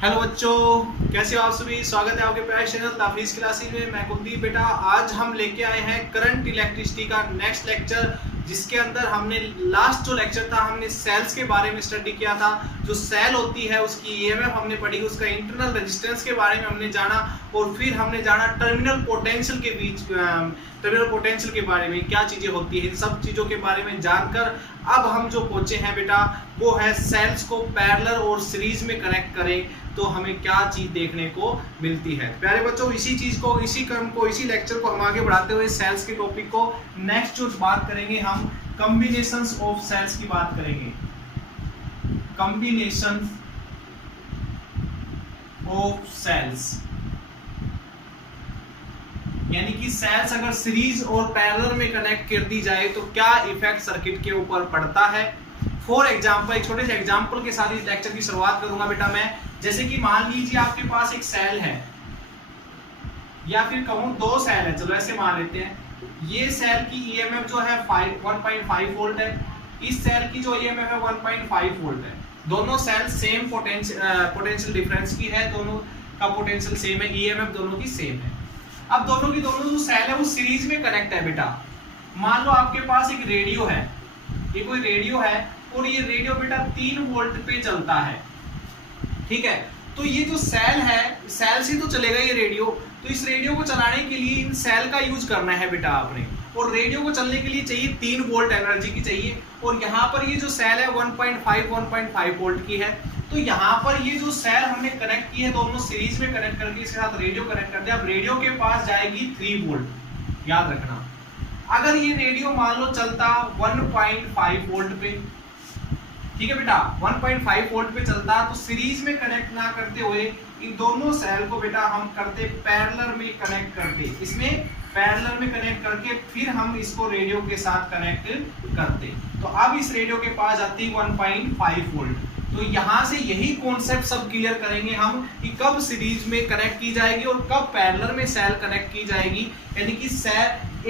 Hello बच्चों, कैसे हो आप सभी। स्वागत है आपके प्यारे चैनल ताफरीज क्लासेस में। मैं कुलदीप बेटा। आज हम लेके आए हैं करंट इलेक्ट्रिसिटी का नेक्स्ट लेक्चर, जिसके अंदर हमने लास्ट जो लेक्चर था हमने सेल्स के बारे में स्टडी किया था। जो सेल होती है उसकी ईएमएफ हमने पढ़ी, उसका इंटरनल रेजिस्टेंस के बारे में हमने जाना और फिर हमने जाना टर्मिनल पोटेंशियल के बीच टर्मिनल पोटेंशियल के बारे में क्या चीजें होती है। इन सब चीजों के बारे में जानकर अब हम जो पहुंचे हैं बेटा वो है सेल्स को पैरेलल और सीरीज में कनेक्ट करें तो हमें क्या चीज देखने को मिलती है। प्यारे बच्चों, इसी चीज को, इसी क्रम को, इसी लेक्चर को हम आगे बढ़ाते हुए सेल्स के टॉपिक को नेक्स्ट जो बात करेंगे हम कॉम्बिनेशंस ऑफ सेल्स की बात करेंगे। कॉम्बिनेशन ऑफ सेल्स यानी कि सेल्स अगर सीरीज और पैरेलल में कनेक्ट कर दी जाए तो क्या इफेक्ट सर्किट के ऊपर पड़ता है। फॉर एग्जांपल, एक छोटे से एग्जांपल के साथ इस लेक्चर की शुरुआत करूंगा बेटा मैं। जैसे कि मान लीजिए आपके पास एक सेल है या फिर कहूं दो सेल है, चलो ऐसे मान लेते हैं। ये सेल की ईएमएफ जो है 1.5 वोल्ट है, इस सेल की जो ईएमएफ है 1.5 वोल्ट है। दोनों सेल सेम पोटेंशियल डिफरेंस की है, दोनों का पोटेंशियल सेम है, ईएमएफ दोनों की सेम है। अब दोनों की दोनों जो सेल है वो सीरीज में कनेक्ट है बेटा। मान लो आपके पास एक रेडियो है, ये कोई रेडियो है और ये रेडियो बेटा 3 वोल्ट पे चलता है, ठीक है। तो ये जो सेल है, सेल से तो चलेगा ये रेडियो, तो इस रेडियो को चलाने के लिए इन सेल का यूज करना है बेटा आपने। और रेडियो को चलने के लिए चाहिए 3 वोल्ट एनर्जी की चाहिए। और यहाँ पर ये जो सेल है 1.5 वोल्ट की है। तो यहाँ पर ये जो सेल हमने कनेक्ट की है दोनों सीरीज में कनेक्ट करके इसके साथ रेडियो कनेक्ट कर दिया। अब रेडियो के पास जाएगी 3 वोल्ट, याद रखना। अगर ये रेडियो मान लो चलता 1.5 वोल्ट पे, ठीक है बेटा, 1.5 वोल्ट पे चलता, तो सीरीज में कनेक्ट ना करते हुए इन दोनों सेल को बेटा हम करते पैरेलल में कनेक्ट करते, इसमें पैरेलल में कनेक्ट करके फिर हम इसको रेडियो के साथ कनेक्ट करते। तो अब इस रेडियो के पास आती 1.5 वोल्ट। तो यहाँ से यही कॉन्सेप्ट सब क्लियर करेंगे हम कि कब सीरीज में कनेक्ट की जाएगी और कब पैरेलल में सेल कनेक्ट की जाएगी। यानी कि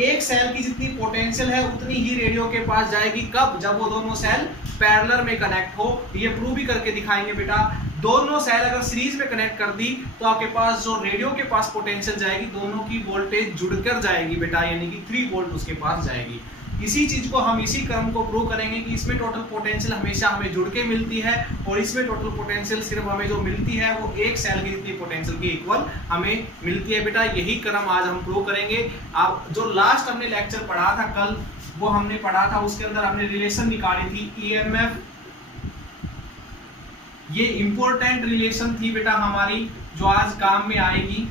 एक सेल की जितनी पोटेंशियल है उतनी ही रेडियो के पास जाएगी। कब? जब वो दोनों सेल पैरेलल में कनेक्ट हो। ये प्रूव भी करके दिखाएंगे बेटा। दोनों सेल अगर सीरीज में कनेक्ट कर दी तो आपके पास जो रेडियो के पास पोटेंशियल जाएगी, दोनों की वोल्टेज जुड़कर जाएगी बेटा, यानी कि 3 वोल्ट उसके पास जाएगी। इसी चीज को हम इसी क्रम को प्रूव करेंगे कि इसमें टोटल पोटेंशियल हमेशा हमें जुड़ के मिलती है और इसमें टोटल पोटेंशियल सिर्फ हमें जो मिलती है वो एक सेल की जितनी पोटेंशियल की इक्वल हमें मिलती है बेटा। यही क्रम आज हम प्रूव करेंगे। अब जो लास्ट हमने लेक्चर पढ़ा था कल, वो हमने पढ़ा था, उसके अंदर हमने रिलेशन निकाली थी ईएमएफ। ये इंपॉर्टेंट रिलेशन थी बेटा हमारी, जो आज काम में आएगी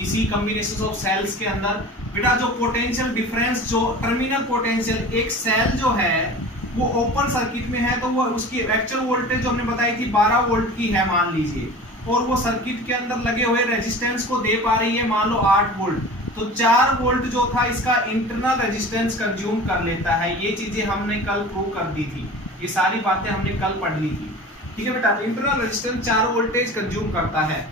इसी कॉम्बिनेशन ऑफ सेल्स के अंदर। बेटा जो पोटेंशियल डिफरेंस, जो टर्मिनल पोटेंशियल, एक सेल जो है वो ओपन सर्किट में है तो वो उसकी एक्चुअल वोल्टेज जो हमने बताई थी 12 वोल्ट की है मान लीजिए, और वो सर्किट के अंदर लगे हुए रेजिस्टेंस को दे पा रही है मान लो 8 वोल्ट। तो 4 वोल्ट जो था इसका इंटरनल रेजिस्टेंस कंज्यूम कर लेता है। ये चीजें हमने कल प्रूव कर दी थी, ये सारी बातें हमने कल पढ़ ली थी, ठीक है बेटा। तो इंटरनल रेजिस्टेंस 4 वोल्टेज कंज्यूम करता है।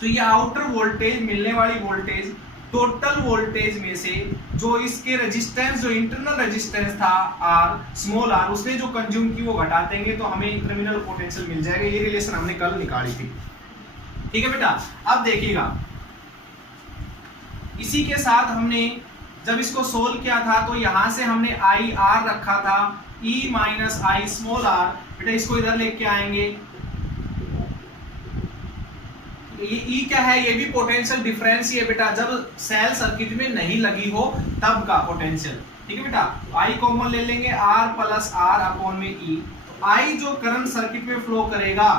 तो ये आउटर वोल्टेज, मिलने वाली वोल्टेज, टोटल वोल्टेज में से जो इसके रेजिस्टेंस, जो इंटरनल रेजिस्टेंस था आर, स्मॉल आर, उसने जो कंज्यूम की वो घटा देंगे तो हमें टर्मिनल पोटेंशियल मिल जाएगा। ये रिलेशन हमने कल निकाली थी, ठीक है बेटा। अब देखिएगा, इसी के साथ हमने जब इसको सोल्व किया था तो यहां से हमने आई आर रखा था, E minus I small are. बेटा इसको इधर लेके आएंगे। ये E क्या है? ये भी पोटेंशियल डिफरेंस ही है बेटा, जब सेल सर्किट में नहीं लगी हो तब का पोटेंशियल, ठीक है बेटा। I कॉमन ले लेंगे, R प्लस R अपॉन में E। तो I जो करंट सर्किट में फ्लो करेगा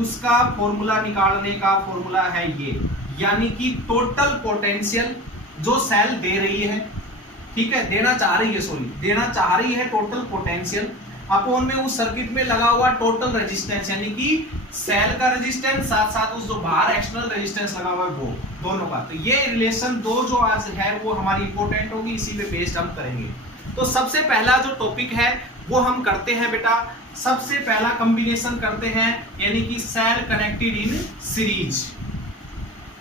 उसका फॉर्मूला निकालने का फॉर्मूला है ये, यानी कि टोटल पोटेंशियल जो सेल दे रही है, ठीक है, देना चाह रही है टोटल पोटेंशियल अपॉन में उस सर्किट में लगा हुआ टोटल रेजिस्टेंस, यानी कि सेल का रेजिस्टेंस साथ साथ उस जो बाहर एक्सटर्नल रेजिस्टेंस लगा हुआ है वो दोनों का। तो ये रिलेशन दो जो आज है वो हमारी इंपॉर्टेंट होगी, इसी पे बेस्ड हम करेंगे। तो सबसे पहला जो टॉपिक है वो हम करते हैं बेटा, सबसे पहला कॉम्बिनेशन करते हैं, यानी कि सेल कनेक्टेड इन सीरीज।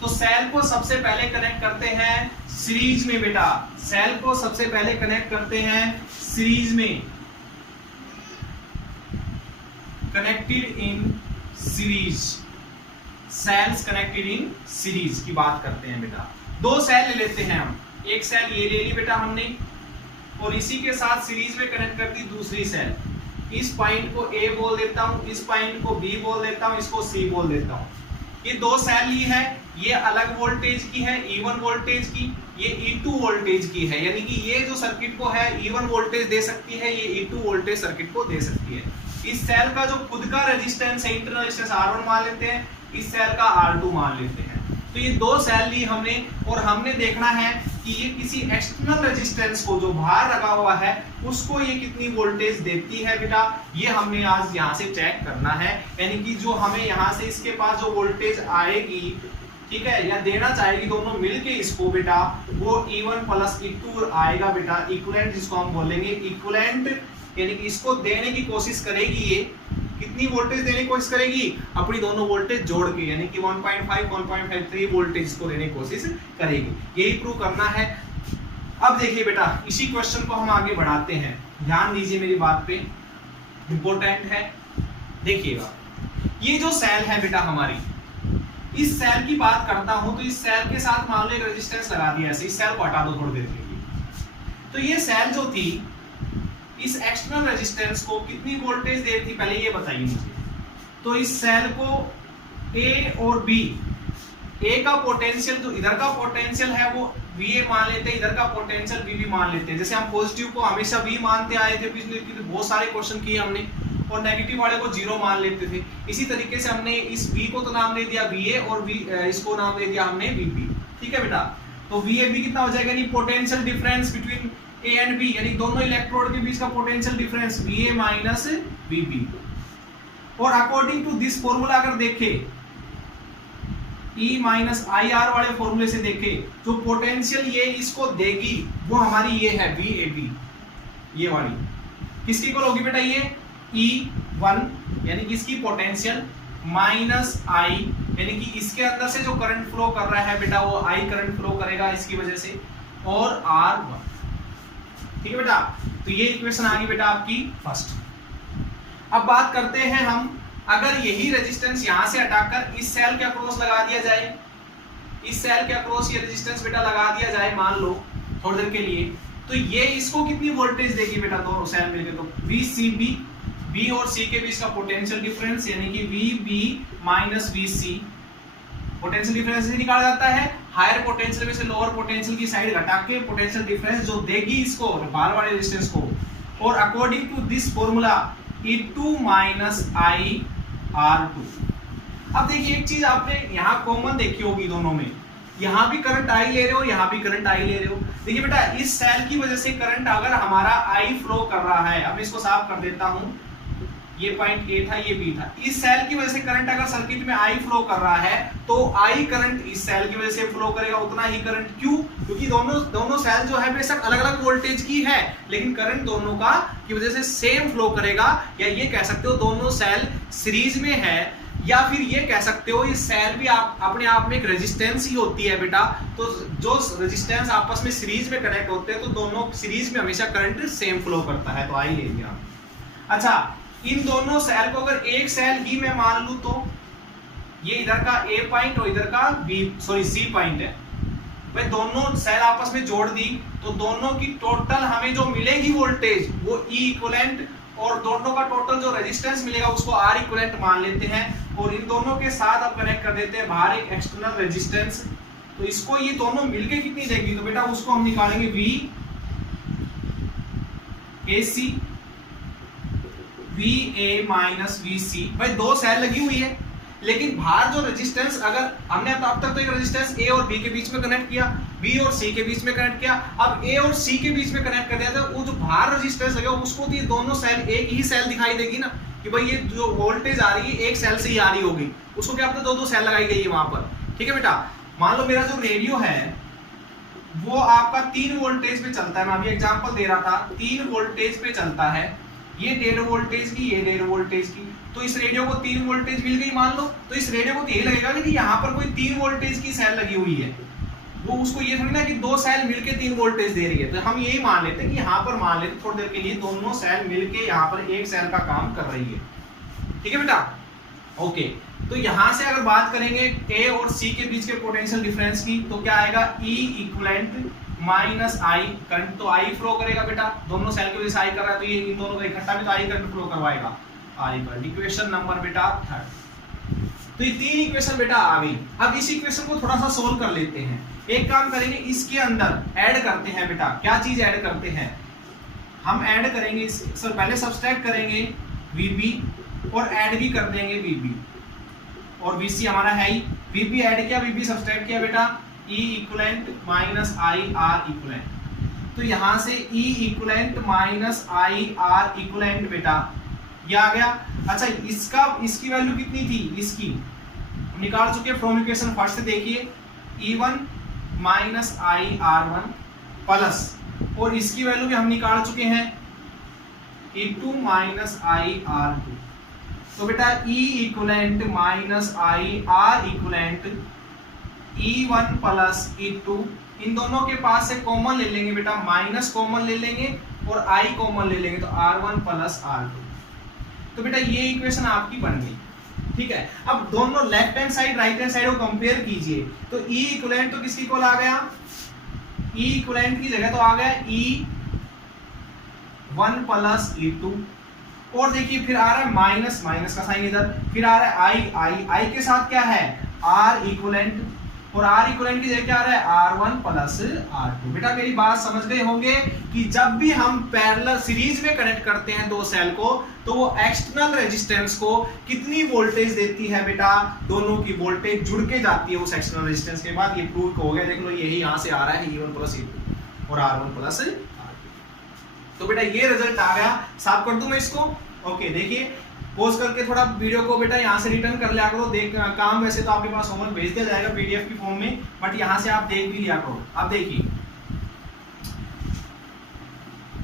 तो सेल को सबसे पहले कनेक्ट करते हैं सीरीज में बेटा, सेल को सबसे पहले कनेक्ट करते हैं सीरीज में, connected in series. Cells connected in series की बात करते हैं बेटा। दो सेल ले लेते हैं हम, एक सेल ये ले ली बेटा हमने और इसी के साथ सीरीज में कनेक्ट कर दी दूसरी सेल। इस पॉइंट को ए बोल देता हूं, इस पॉइंट को बी बोल देता हूं, इसको सी बोल देता हूं। ये दो सेल ली है, ये अलग वोल्टेज की है E1 वोल्टेज की, ये E2 वोल्टेज की है, यानी कि ये जो सर्किट को है E1 वोल्टेज दे सकती है, ये E2 वोल्टेज सर्किट को दे सकती है। इस सेल का जो खुद का रेजिस्टेंस है, इंटरनल रेजिस्टेंस R1 मान लेते हैं, इस सेल का R2 मान लेते हैं। तो ये दो सेल ली हमने और हमने देखना है कि ये किसी एक्सटर्नल रेजिस्टेंस को जो बाहर लगा हुआ है उसको ये कितनी वोल्टेज देती है बेटा, ये हमने आज यहाँ से चेक करना है। यानी कि जो हमें यहाँ से इसके पास जो वोल्टेज आएगी, ठीक है, या देना चाहेगी दोनों मिलके इसको बेटा, वो E1 प्लस E2 आएगा बेटा, इक्विवेलेंट जिसको हम बोलेंगे इक्विवेलेंट, यानी कि इसको देने की कोशिश करेगी। ये कितनी वोल्टेज देने की कोशिश करेगी, अपनी दोनों वोल्टेज जोड़ के, यानी कि 1.5 1.53 वोल्टेज को देने की कोशिश करेगी। यही प्रूव करना है। अब देखिए बेटा, इसी क्वेश्चन को हम आगे बढ़ाते हैं, ध्यान दीजिए मेरी बात पे, इंपॉर्टेंट है। देखिएगा, ये जो सेल है बेटा हमारी, इस सेल की बात करता हूं तो इस सेल के साथ मान लो एक रेजिस्टेंस लगा दिया ऐसे, इस सेल को हटा दो थोड़ी देर के लिए। तो ये सेल जो थी इस एक्सटर्नल रेजिस्टेंस को कितनी वोल्टेज दे रही थी, पहले ये बताइए मुझे। तो इस सेल को A और B, A का पोटेंशियल जो इधर का पोटेंशियल है वो VA मान लेते हैं, इधर का पोटेंशियल VB मान लेते हैं। जैसे हम पॉजिटिव को हमेशा V मानते आए थे पिछले बहुत सारे क्वेश्चन किए हमने, और नेगेटिव वाले को 0 मान लेते थे। इसी तरीके से हमने इस V को तो नाम दे दिया VA और इसको नाम दे दिया हमने VB, ठीक है बेटा। तो VAB कितना हो जाएगा, नहीं potential difference between A and B, यानी दोनों इलेक्ट्रोड के बीच का potential difference VA minus VB। और अकॉर्डिंग टू दिस फॉर्मूला अगर देखें, E माइनस IR वाले फॉर्मूले से देखें, जो पोटेंशियल ये इसको देगी वो हमारी ये है VAB, ये वाली किसकी इक्वल होगी बेटा, ये E1 यानी कि इसकी पोटेंशियल माइनस I, यानी कि इसके अंदर से जो करंट फ्लो कर रहा है बेटा वो I करंट फ्लो करेगा इसकी वजह से, और R1, ठीक है बेटा। तो ये इक्वेशन आ गई बेटा आपकी फर्स्ट। अब बात करते हैं हम, अगर यही रेजिस्टेंस यहां से हटाकर इस सेल के अक्रॉस लगा दिया जाए, इस सेल के अक्रॉस ये रेजिस्टेंस बेटा लगा दिया जाए मान लो थोड़ी देर के लिए, तो ये इसको कितनी वोल्टेज देगी बेटा, दोनों सेल मिलके, तो VCB, B और C के बीच का पोटेंशियल डिफरेंस यानी कि VB minus VC, potential difference से निकाला जाता है, हायर पोटेंशियल में से लोअर पोटेंशियल की साइड घटा के पोटेंशियल डिफरेंस जो देगी इसको बाहर वाले रेजिस्टेंस को, और according to this formula E2 minus IR2। अब देखिए एक चीज आपने यहाँ कॉमन देखी होगी दोनों में, यहाँ भी करंट I ले रहे हो, यहाँ भी करंट I ले रहे हो। देखिए बेटा, इस सेल की वजह से करंट अगर हमारा I फ्लो कर रहा है, अब इसको साफ कर देता हूँ, ये पॉइंट A था, ये B था, इस सेल की वजह से करंट अगर सर्किट में I फ्लो कर रहा है तो I करंट इस सेल की वजह से फ्लो करेगा उतना ही करंट। क्यों? क्योंकि दोनों सेल जो है बेशक अलग अलग वोल्टेज की है, लेकिन करंट दोनों का की वजह से सेम फ्लो करेगा। या ये कह सकते हो दोनों सेल सीरीज में है, या फिर ये कह सकते हो ये सेल भी आप अपने आप में एक रेजिस्टेंस ही होती है बेटा। तो जो रेजिस्टेंस आपस में सीरीज में कनेक्ट होते हैं तो दोनों सीरीज में हमेशा करंट सेम फ्लो करता है, तो I ले लिया। अच्छा, इन दोनों सेल को अगर एक सेल ही मैं मान लूं तो ये इधर का A पॉइंट और इधर का C पॉइंट है, भाई दोनों सेल आपस में जोड़ दी तो दोनों की टोटल हमें जो मिलेगी वोल्टेज वो E इक्विवेलेंट, और दोनों का टोटल जो रेजिस्टेंस मिलेगा उसको R इक्विवेलेंट मान लेते हैं, और इन दोनों के साथ अब कनेक्ट कर देते हैं बाहर एक एक्सटर्नल रेजिस्टेंस। तो इसको ये दोनों मिलके कितनी देगी, तो बेटा उसको हम निकालेंगे VAC VA माइनस VC। भाई दो सेल लगी हुई है, लेकिन बाहर जो रेजिस्टेंस, अगर हमने अब तक तो एक रेजिस्टेंस A और B के बीच में कनेक्ट किया, B और C के बीच में कनेक्ट किया, अब A और C के बीच में कनेक्ट कर दिया, तो वो जो बाहर रेजिस्टेंस लगे उसको तो ये दोनों सेल एक ही सेल दिखाई देगी ना, कि भाई ये जो वोल्टेज आ रही है एक सेल से ही आ रही होगी, उसको क्या पता दो सेल लगाई गई है वहां पर। ठीक है बेटा, मान लो मेरा जो रेडियो है वो आपका 3 वोल्टेज पे चलता है, मैं अभी एग्जांपल दे रहा था, 3 वोल्टेज पे चलता है, ये 1.5 वोल्टेज की, ये 1.5 वोल्टेज की, तो इस रेडियो को 3 वोल्टेज मिल गई मान लो, तो इस रेडियो को तो ये लगेगा कि यहाँ पर कोई 3 वोल्टेज की सेल लगी हुई है, वो उसको ये थोड़ी ना कि 2 सेल मिलके 3 वोल्टेज दे रही है। तो हम यही मान लेते हैं कि यहाँ पर मान लेते थोड़ी देर के लिए दोनों सेल मिलके यहाँ पर एक सेल का काम कर रही है। ठीक है बेटा, ओके, तो यहां से अगर बात करेंगे ए और सी के बीच के पोटेंशियल डिफरेंस की, तो क्या आएगा E इक्विवेलेंट माइनस आई, करंट तो आई फ्लो करेगा बेटा, दोनों सेल के वजह से आई कर रहा है, तो ये इन दोनों का इकट्ठा भी तो आई करंट फ्लो करवाएगा। आई इक्वल इक्वेशन नंबर बेटा 3। तो ये 3 इक्वेशन बेटा आ गई। अब इस इक्वेशन को थोड़ा सा सोल्व कर लेते हैं। एक काम करेंगे, इसके अंदर ऐड करते हैं बेटा। क्या चीज ऐड करते हैं? हम ऐड करेंगे सर, पहले सब्सट्रैक्ट करेंगे VB और ऐड भी कर देंगे VB और VC हमारा है ही। VB ऐड किया, VB सब्सट्रैक्ट किया बेटा, E equivalent minus I R equivalent. तो यहां से E equivalent minus I R equivalent बेटा ये आ गया। अच्छा, इसकी वैल्यू कितनी थी? इसकी हम निकाल चुके फ्रॉम इक्वेशन फर्स्ट से। देखिए E1 माइनस आई R1 प्लस, और इसकी वैल्यू भी हम निकाल चुके हैं E2 माइनस आई R2। तो बेटा E इक्विवेलेंट माइनस आई R equivalent E1 plus E2, इन दोनों के पास से कॉमन ले लेंगे बेटा, माइनस कॉमन ले लेंगे और I कॉमन ले लेंगे, तो R1 प्लस R2। तो बेटा ये इक्वेशन आपकी बन गई, ठीक है। अब दोनों left hand side right hand side को कंपेयर कीजिए, तो E इक्विवेलेंट तो किसकी इक्वल आ गया? E इक्विवेलेंट की जगह तो आ गया E1 प्लस E2, और देखिए फिर आ रहा है माइनस, माइनस का साइन इधर, फिर आ रहा है I के साथ क्या है? R इक्विवेलेंट, और R इक्विवेलेंट की जगह क्या आ रहा है? R1 plus R2। बेटा मेरी बात समझ गए होंगे कि जब भी हम पैरेलल सीरीज में कनेक्ट करते हैं दो सेल को, तो वो एक्सटर्नल रेजिस्टेंस को कितनी वोल्टेज देती है बेटा? दोनों की वोल्टेज जुड़ के जाती है उस एक्सटर्नल रेजिस्टेंस के बाद। ये प्रूव हो गया, देख लो यही यहां से आ रहा है E1 प्लस E2 और R1 प्लस R2। तो बेटा ये रिजल्ट आ गया। साफ कर दूं मैं इसको? ओके, देखिए पोज करके थोड़ा वीडियो को बेटा यहाँ से रिटर्न कर लिया करो। देख काम वैसे तो आपके पास होमवर्क भेज दिया जाएगा PDF की फॉर्म में, बट यहाँ से आप देख भी लिया करो। अब देखिए,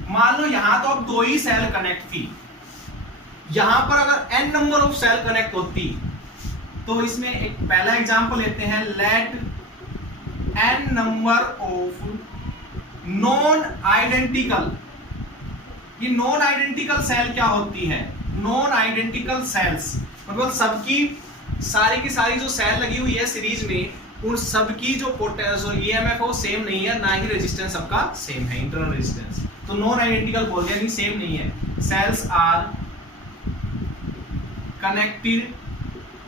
मान लो यहाँ तो अब 2 ही सेल कनेक्ट थी, यहां पर अगर n number of cell connect होती, तो इसमें एक पहला एग्जांपल लेते हैं, let n number of non identical. ये नॉन आइडेंटिकल सेल क्या होती है? नॉन आइडेंटिकल सेल्स मतलब सबकी सारी की सारी जो सेल लगी हुई है सीरीज में, उन सबकी जो EMF वो सेम नहीं है, ना ही रेजिस्टेंस सबका सेम है, इंटरनल रेजिस्टेंस। तो नॉन आइडेंटिकल बोल दिया, नहीं सेम नहीं है। Cells are connected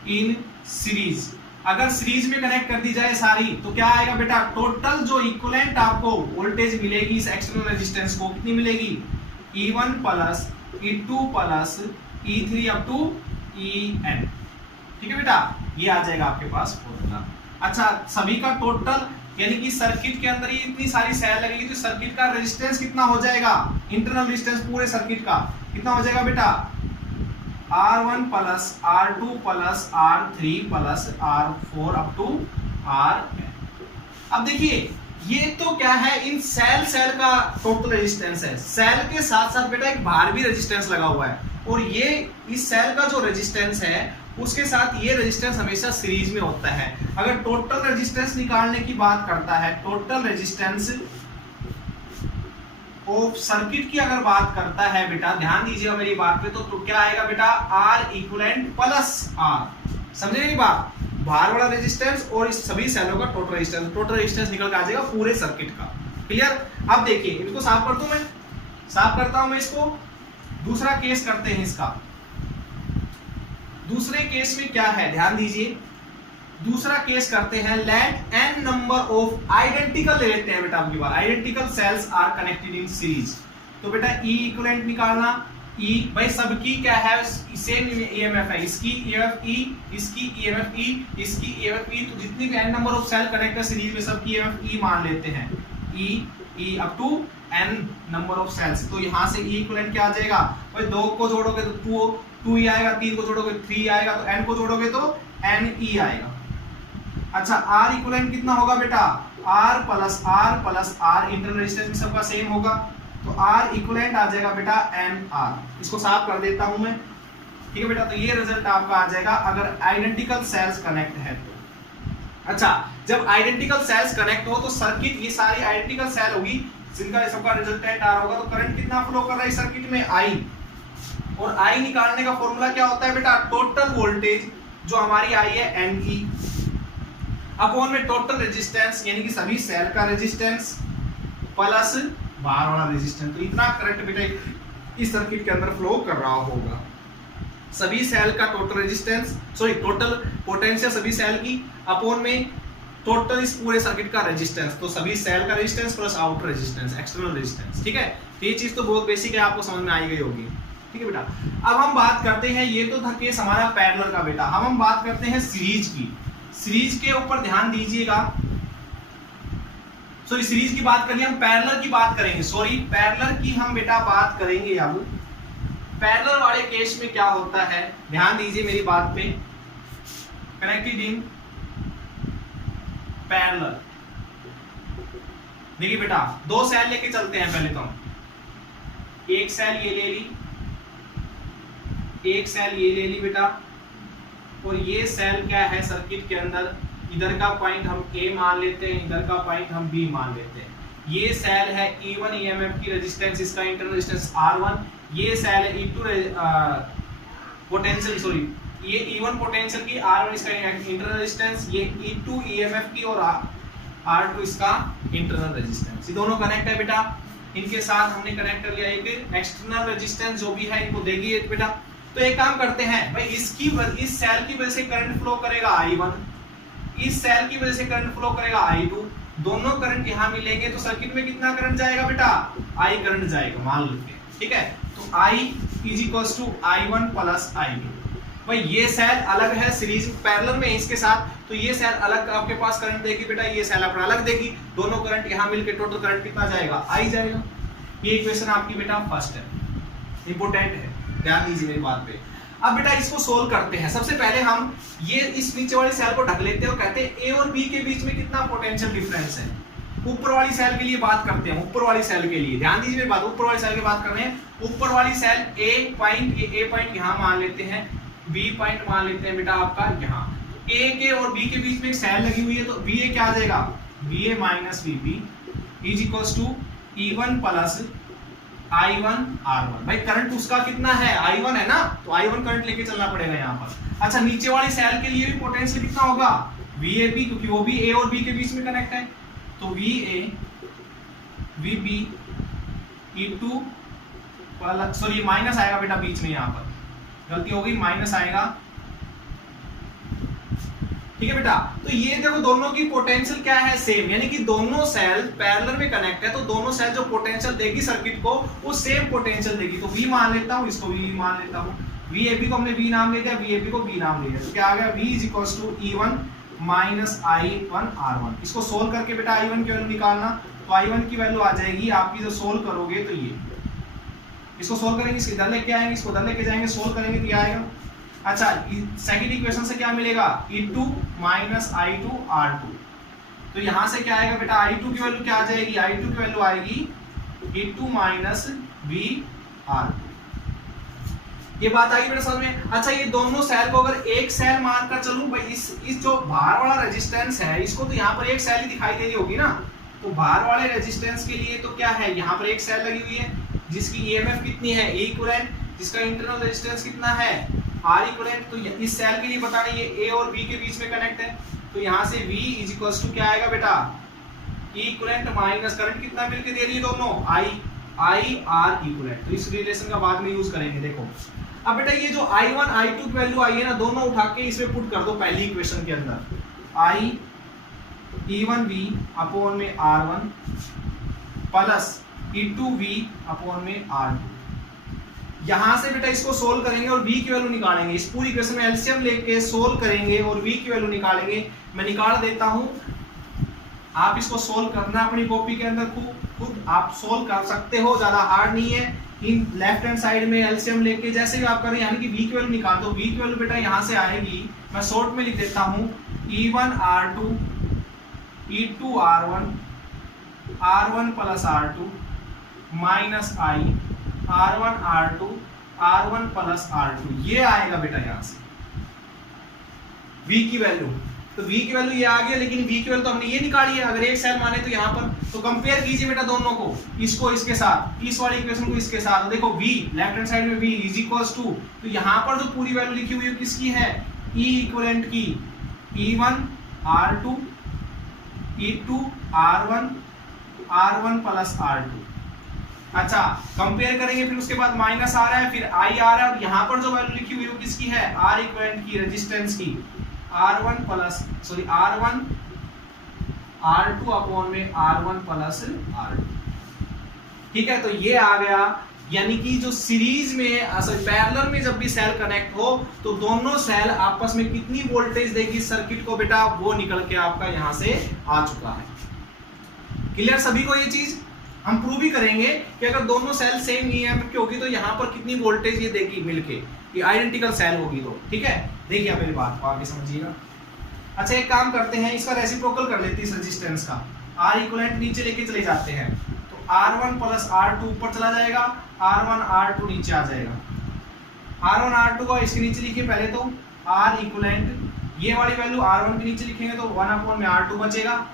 in series. अगर सीरीज में कनेक्ट कर दी जाए सारी, तो क्या आएगा बेटा? टोटल जो इक्विवेलेंट आपको वोल्टेज मिलेगी इस एक्सटर्नल रेजिस्टेंस को, कितनी मिलेगी? E1 plus E2 plus E3 up to En। ठीक है बेटा, ये आ जाएगा आपके पास फॉर्मूला। अच्छा, सभी का टोटल यानी कि सर्किट के अंदर ये इतनी सारी सेल लगेगी, तो सर्किट का रेजिस्टेंस कितना हो जाएगा? इंटरनल रेजिस्टेंस पूरे सर्किट का कितना हो जाएगा बेटा? R1 plus R2 plus R3 plus R4 up to Rn। अब देखिए ये तो क्या है, इन सेल का टोटल रेजिस्टेंस है। सेल के साथ साथ बेटा एक बाहर भी रेजिस्टेंस लगा हुआ है, और ये इस सेल का जो रेजिस्टेंस है उसके साथ ये रेजिस्टेंस हमेशा सीरीज में होता है। अगर टोटल रेजिस्टेंस निकालने की बात करता है, टोटल रेजिस्टेंस ऑफ सर्किट की अगर बात करता है बेटा, ध्यान दीजिएगा मेरी बात पे, तो क्या आएगा बेटा? R equivalent plus R। समझे मेरी बात? बाहर वाला रेजिस्टेंस और इस सभी सेलों का टोटल रेजिस्टेंस निकल के आ जाएगा पूरे सर्किट का। क्लियर? अब देखिए इसको साफ कर दूं मैं, साफ करता हूं मैं इसको। दूसरा केस करते हैं इसका। दूसरे केस में क्या है, ध्यान दीजिए। दूसरा केस करते हैं, let n number of identical ले लेते हैं बेटा, आपकी बात identical cells are connected in series. तो बेटा E इक्विवेलेंट निकालना। E भाई सबकी क्या है? सेम EMF है, इसकी EMF E, इसकी EMF E, इसकी EMF E। तो जितनी भी n number of cell connect है सीरीज में, सबकी EMF E मान लेते हैं, E up to n number of cells. तो यहाँ से E इक्विवेलेंट क्या आ जाएगा भाई? 2 को जोड़ोगे तो 2 ही आएगा, 3 को जोड़ोगे 3 आएगा, तो n को जोड़ोगे तो NE आएगा। अच्छा, R इक्विवेलेंट कितना होगा बेटा? R plus R, internal resistance सबका सेम होगा, तो R इक्विवेलेंट आ जाएगा बेटा NR। इसको साफ कर देता हूं मैं, ठीक है बेटा। तो ये रिजल्ट आपका आ जाएगा अगर आइडेंटिकल सेल्स कनेक्ट है तो। अच्छा, जब आइडेंटिकल सेल्स कनेक्ट हो तो सर्किट, ये सारी आइडेंटिकल सेल होगी जिनका सबका रिजल्टेंट आ रहा होगा, तो करंट कितना फ्लो कर रहा है सर्किट में? I, और आई निकालने का फॉर्मूला क्या होता है बेटा, टोटल वोल्टेज जो हमारी आई है NE अपॉन में टोटल रेजिस्टेंस यानी कि सभी सेल का रेजिस्टेंस प्लस बाहर वाला रेजिस्टेंस। तो इतना करंट बेटा इस सर्किट के अंदर फ्लो कर रहा होगा। सभी सेल का टोटल रेजिस्टेंस टोटल पोटेंशियल सभी सेल की अपॉन में टोटल इस पूरे सर्किट का रेजिस्टेंस, तो सभी सेल का resistance plus outer resistance external resistance. ठीक है, तो ये चीज तो बहुत बेसिक है, आपको समझ में आई गई होगी। ठीक है बेटा, अब हम बात करते हैं, ये तो था केस हमारा पैरेलल का बेटा, अब हम बात करते हैं सीरीज की। सीरीज के ऊपर ध्यान दीजिएगा, सीरीज की बात करिए, हम पैरेलल की बात करेंगे, पैरेलल की हम बेटा बात करेंगे। अब पैरेलल वाले केस में क्या होता है, ध्यान दीजिए मेरी बात पे, कनेक्टेड इन पैरेलल। देखिए बेटा, दो सेल लेके चलते हैं, पहले तो हम एक सेल ये ले ली, एक सेल ये ले ली बेटा, और ये सेल क्या है सर्किट के अंदर, इधर का पॉइंट हम A मान लेते हैं, इधर का पॉइंट हम B मान लेते हैं। ये सेल है E1 EMF की रेजिस्टेंस, इसका इंटरनल रेजिस्टेंस R1, ये सेल है E2 पोटेंशियल ये E1 पोटेंशियल की, R1 इसका इंटरनल रेजिस्टेंस, ये E2 EMF की और R2 इसका इंटरनल रेजिस्टेंस। ये दोनों कनेक्ट है बेटा, इनके साथ हमने कनेक्ट कर लिया एक एक्सटर्नल रेजिस्टेंस जो भी है, इनको देगी बेटा। तो एक काम करते हैं भाई, इस सेल की वजह से करंट फ्लो करेगा I1, इस सेल की वजह से करंट फ्लो करेगा I2, दोनों करंट यहां मिलेंगे तो सर्किट में कितना करंट जाएगा बेटा, I करंट जाएगा मान लेते हैं। ठीक है, तो I is equals to I1 plus I2। भाई ये सेल अलग है सीरीज पैरेलल में इसके साथ, तो ये सेल अलग आपके पास करंट देगी बेटा, ये सेल अपना अलग देगी, दोनों करंट यहां मिलके टोटल करंट कितना जाएगा, I जाएगा। ये इक्वेशन आपकी बेटा फर्स्ट है, इंपॉर्टेंट है, ध्यान दीजिए मेरी बात पे। अब बेटा इसको सोल्व करते हैं। सबसे पहले हम ये इस नीचे वाली सेल को ढक लेते हैं और कहते हैं ए और बी के बीच में कितना पोटेंशियल डिफरेंस है। ऊपर वाली सेल के लिए बात करते हैं, ऊपर वाली सेल के लिए ध्यान दीजिए मेरी बात, ऊपर वाली सेल की बात कर रहे हैं। ऊपर वाली सेल ए पॉइंट यहाँ मान लेते हैं, बी पॉइंट मान लेते हैं बेटा आपका यहाँ। ए के और बी के बीच में एक सेल लगी हुई है, तो बी ए क्या आ जाएगा, B A minus B B is equals to E1 plus I1 R1। भाई करंट उसका कितना है, I1 है ना, तो I1 करंट लेके चलना पड़ेगा यहाँ पर। अच्छा, नीचे वाली सेल के लिए भी पोटेंशियल कितना होगा, VAB, क्योंकि वो भी A और B के बीच में कनेक्ट है, तो VA VB E2 sorry minus आएगा बेटा बीच में, यहाँ पर गलती हो गई, माइनस आएगा। ठीक है बेटा, तो ये देखो दोनों की पोटेंशियल क्या है, सेम, यानी कि दोनों सेल पैरेलल में कनेक्ट है, तो दोनों सेल जो पोटेंशियल देगी सर्किट को वो सेम पोटेंशियल देगी। तो V मान लेता हूं, इसको V मान लेता हूं, VAB को हमने V नाम ले दिया, VAB को B नाम ले दिया, तो क्या आ गया, V is equals to E1 minus I1 R1। इसको सोल्व करके बेटा I1 की वैल्यू निकालना, तो I1 की वैल्यू आ जाएगी आपकी, जो सोल्व करोगे तो ये, इसको सोल्व करेंगे, इसको इधर लेके आएंगे, इसको उधर लेके जाएंगे, सोल्व करेंगे तो ये आएगा। अच्छा, सेकंड इक्वेशन से क्या मिलेगा, E2 माइनस I2 R2। तो यहां से क्या आएगा बेटा, I2 की वैल्यू क्या आ जाएगी, I2 की वैल्यू आएगी E2 माइनस V R2। ये बात आई मेरे समझ में। अच्छा, ये दोनों सेल को अगर एक सेल मानकर चलूं भाई, इस जो बाहर वाला रेजिस्टेंस है, इसको तो यहाँ पर एक सेल ही दिखाई दे रही होगी ना, तो बाहर वाले रेजिस्टेंस के लिए तो क्या है, यहाँ पर एक सेल लगी हुई है जिसकी EMF कितनी है, E इक्विवेलेंट, जिसका इंटरनल रेजिस्टेंस कितना है, R इक्विवेलेंट। तो इस सेल के लिए बता रहे ये A और B के बीच में कनेक्ट है, तो यहाँ से V इज इक्वल्स टू क्या आएगा बेटा, E इक्विवेलेंट माइनस करंट कितना मिलके दे रही है दोनों, I R इक्विवेलेंट। तो इस रिलेशन का बाद में यूज करेंगे। देखो अब बेटा ये जो I1 I2 की वैल्यू आई है ना, दोनों उठा के इसमें पुट कर दो पहली इक्वेशन के अंदर, I E1V अपॉन में R1 प्लस E2V अपॉन में R2। यहां से बेटा इसको सोल्व करेंगे और V की वैल्यू निकालेंगे, इस पूरी इक्वेशन में एलसीएम लेके सोल्व करेंगे और V की वैल्यू निकालेंगे। मैं निकाल देता हूं, आप इसको सोल्व करना अपनी कॉपी के अंदर, खुद आप सोल्व कर सकते हो, ज्यादा हार्ड नहीं है। इन लेफ्ट हैंड साइड में एलसीएम लेके जैसे भी आप करें, यानी कि V की वैल्यू निकाल दो। V की वैल्यू बेटा यहां से आएगी, मैं शॉर्ट में लिख देता हूं, E1 R2 E2 R1 plus R2 minus I R1 plus R2, ये आएगा बेटा यहां से V की वैल्यू। तो V की वैल्यू ये आ गया, लेकिन V की वैल्यू तो हमने ये निकाली है, अगर एक सेल माने तो यहाँ पर, तो कंपेयर कीजिए बेटा दोनों को, इसको इसके साथ, इस वाली इक्वेशन को इसके साथ। तो देखो V लेफ्ट हैंड साइड में V इज इक्वल्स टू, तो यहाँ पर जो पूरी वैल्यू लिखी हुई है किसकी है, E इक्विवेलेंट की, E1 R2 E2 R1 plus R2। अच्छा कंपेयर करेंगे, फिर उसके बाद माइनस आ रहा है, फिर I आ रहा है, और यहाँ पर जो वैल्यू लिखी हुई है वो किसकी है, R इक्विवेलेंट की, रेजिस्टेंस की, R1 R2 अपॉन में R1 प्लस R2। ठीक है, तो ये आ गया, यानी कि जो सीरीज में पैरेलल में जब भी सेल कनेक्ट हो तो दोनों सेल आपस में कितनी वोल्टेज देगी सर्किट को बेटा, वो निकल के आपका यहां से आ चुका है। क्लियर सभी को ये चीज? हम प्रूव भी करेंगे कि अगर दोनों सेल सेम ईएमएफ की होगी तो यहाँ पर कितनी वोल्टेज ये देगी मिलके, ये आइडेंटिकल सेल होगी तो। ठीक है, देखिए आप मेरी बात को आगे समझिएगा। अच्छा एक काम करते हैं, इसका रेसिप्रोकल कर लेते हैं इस रेजिस्टेंस का, R इक्विवेलेंट नीचे लेके चले जाते हैं, तो R1 प्लस R2 ऊपर चला जाएगा, R1 R2 नीचे आ जाएगा। R1 R2 को इसके नीचे लिखिए पहले तो, R इक्विवेलेंट, ये वाली वैल्यू R1 के नीचे लिखेंगे तो 1 अपॉन में R2 बचेगा,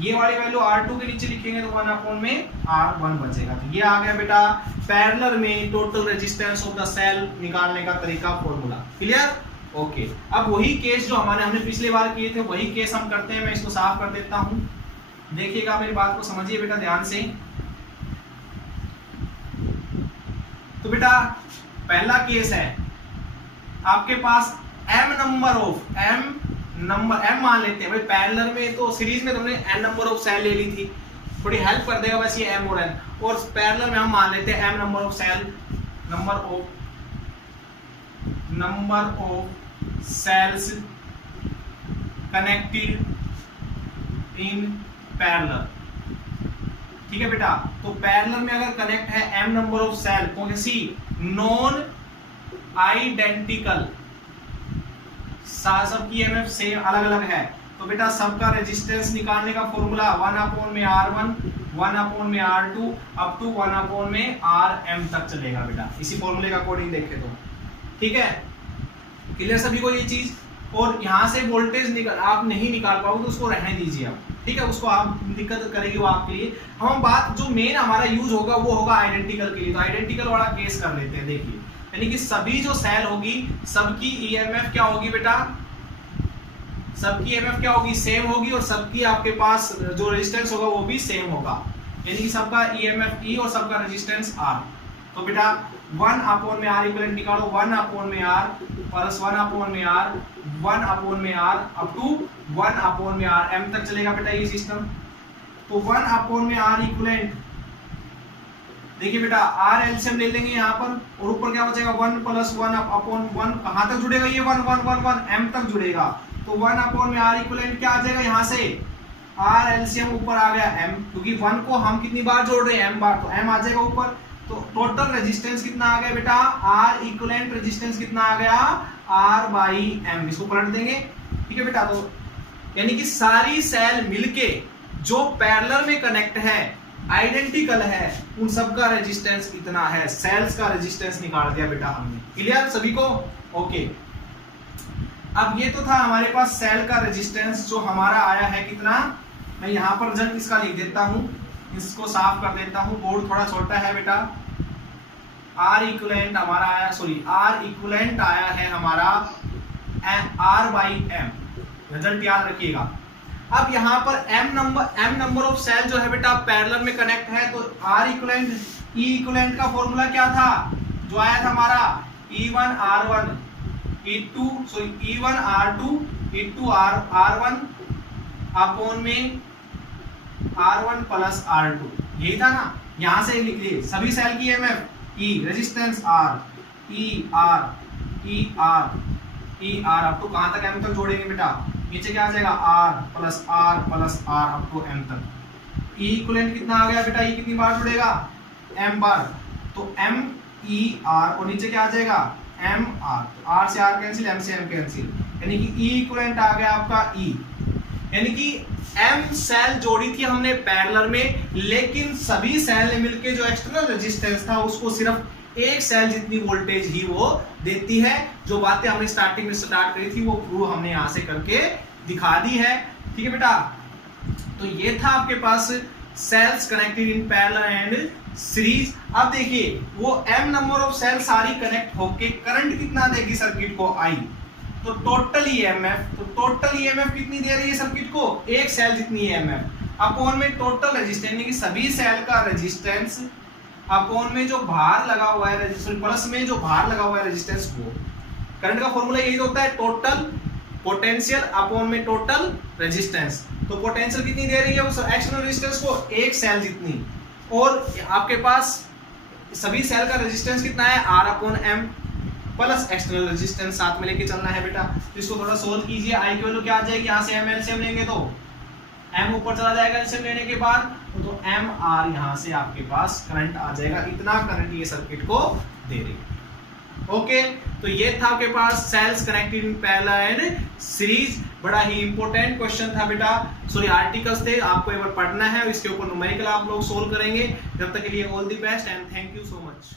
ये वाली वैल्यू R2 के नीचे लिखेंगे तो 1 अपॉन में R1 बचेगा। तो ये आ गया बेटा पैरेलल में total resistance of the cell निकालने का तरीका, फॉर्मूला। क्लियर? ओके, अब वही केस जो हमने पिछली बार किए थे वही केस हम करते हैं। मैं इसको साफ कर देता हूं, देखिएगा मेरी बात को समझिए बेटा ध्यान से। तो बेटा पहला केस है आपके पास m मान लेते हैं भाई, पैरेलल में तो सीरीज में तुमने n नंबर ऑफ सेल ले ली थी, थोड़ी हेल्प कर देगा बस ये m और n, और पैरेलल में हम मान लेते हैं m number of cell, number of cells connected in parallel. ठीक है बेटा, तो पैरेलल में अगर कनेक्ट है m नंबर ऑफ सेल, कौन सी, नॉन आइडेंटिकल, सबकी ईएमएफ सेम अलग अलग है, तो बेटा सबका रेजिस्टेंस निकालने का फॉर्मूला 1 अपॉन में R1, 1 अपॉन में R2 अप टू 1 अपॉन में Rm तक चलेगा बेटा, इसी फॉर्मूले का अकॉर्डिंग देखे तो। ठीक है, क्लियर सभी को ये चीज? और यहां से वोल्टेज आप नहीं निकाल पाओगे तो उसको रहने दीजिए आप, ठीक है, उसको आप दिक्कत करेगी वो आपके लिए। हम बात जो मेन हमारा यूज होगा वो होगा आइडेंटिकल के लिए, तो आइडेंटिकल वाला केस कर लेते हैं। देखिए, यानी कि सभी जो सेल होगी सबकी ईएमएफ क्या होगी बेटा, सबकी ईएमएफ क्या होगी, सेम होगी, और सबकी आपके पास जो रेजिस्टेंस होगा वो भी सेम होगा, यानी कि सबका ईएमएफ E और सबका रेजिस्टेंस R। तो बेटा 1 अपॉन में R इक्विवेलेंट निकालो, 1 अपॉन में R प्लस 1 अपॉन में R, 1 अपॉन में R अप टू 1 अपॉन में Rm तक चलेगा बेटा ये सिस्टम। तो 1 अपॉन में R इक्विवेलेंट, देखिए बेटा R एलसीएम ले लेंगे यहाँ पर, और ऊपर क्या बचेगा 1 प्लस 1 अपॉन 1, कहाँ तक जुड़ेगा ये 1 1 1 1 m तक जुड़ेगा, तो 1 अपॉन में R इक्विवेलेंट क्या आ जाएगा यहाँ से, R एलसीएम ऊपर आ गया m, क्योंकि 1 को हम कितनी बार जोड़ रहे हैं m बार, तो m आ जाएगा ऊपर। तो टोटल रेजिस्टेंस कितना आ गया बेटा, R इक्विवेलेंट रेजिस्टेंस कितना आ गया, R बाई m, इसको पलट देंगे। ठीक है बेटा, तो यानी कि सारी सेल मिलके जो पैरेलल में कनेक्ट है आइडेंटिकल है, उन सब का रेजिस्टेंस इतना है, सेल्स का रेजिस्टेंस निकाल दिया बेटा हमने। क्लियर सभी को? ओके, अब ये तो था हमारे पास सेल का रेजिस्टेंस जो हमारा आया है कितना, मैं यहाँ पर जल्द इसका लिख देता हूँ, इसको साफ कर देता हूँ, बोर्ड थोड़ा छोटा है बेटा। R इक्विवेलेंट हमारा आया, R इक्विवेलेंट आया है हमारा R बाई m, रिजल्ट याद रखिएगा। अब यहाँ पर m नंबर ऑफ सेल जो है बेटा पैरेलल में कनेक्ट है, तो R इक्विवेलेंट E इक्विवेलेंट का फॉर्मूला क्या था जो आया था हमारा, E1 R1 E1 R2 E2 R1 upon में R1 प्लस R2, यही था ना। यहां से लिख लिए सभी सेल की EMF E, resistance R, E R up to कहां तक m तक जोड़ेंगे बेटा, नीचे क्या आ जाएगा R plus R up to m तक। E इक्विवेलेंट कितना आ गया बेटा, E कितनी बार जुड़ेगा, m बार, तो m E R, और नीचे क्या आ जाएगा m R, तो R से R कैंसिल, m से m कैंसिल, यानी कि E इक्विवेलेंट आ गया आपका E, यानी कि m सेल जोड़ी थी हमने पैरेलल में, लेकिन सभी सेल ने मिलके जो एक्सटर्नल रेजिस्टेंस था उसको सिर्फ एक सेल जितनी वोल्टेज ही वो देती है। जो बातें हमने स्टार्टिंग में स्टार्ट करी थी वो प्रूव हमने यहाँ से करके दिखा दी है। ठीक है बेटा, तो ये था आपके पास cells connected in parallel and series. अब देखिए वो m नंबर ऑफ सेल सारी कनेक्ट होके करंट कितना देगी सर्किट को, I, तो टोटल ईएमएफ, तो टोटल ईएमएफ कितनी दे रही है सर्किट को, एक सेल जितनी ईएमएफ अपॉन में टोटल रेजिस्टेंस, यानी कि सभी सेल का रेजिस्टेंस अपॉन में जो भार लगा हुआ है रेजिस्टेंस प्लस में जो भार लगा हुआ है रेजिस्टेंस, वो करंट का फॉर्मूला यही होता है, टोटल पोटेंशियल अपॉन में टोटल रेजिस्टेंस। तो पोटेंशियल कितनी दे रही है उस एक्सटर्नल रेजिस्टेंस को, एक सेल जितनी, और आपके पास सभी सेल का रेजिस्टेंस कितना है, R upon M plus external resistance साथ में लेके चलना है बेटा। तो इसको थोड़ा सोल्व कीजिए, I की वैल्यू क्या आ जाएगी, यहाँ से M एलसीएम लेंगे तो M ऊपर चला जाएगा एलसीएम लेने के बाद, तो M R यहाँ से आपके पास करंट आ जाएगा, इतना करंट ये सर्किट को दे रही है। ओके, तो ये था आपके पास cells connected in parallel and series, बड़ा ही इंपॉर्टेंट क्वेश्चन था बेटा, सॉरी आर्टिकल्स थे, आपको एक बार पढ़ना है और इसके ऊपर न्यूमेरिकल आप लोग सोल्व करेंगे। जब तक के लिए all the best and thank you so much.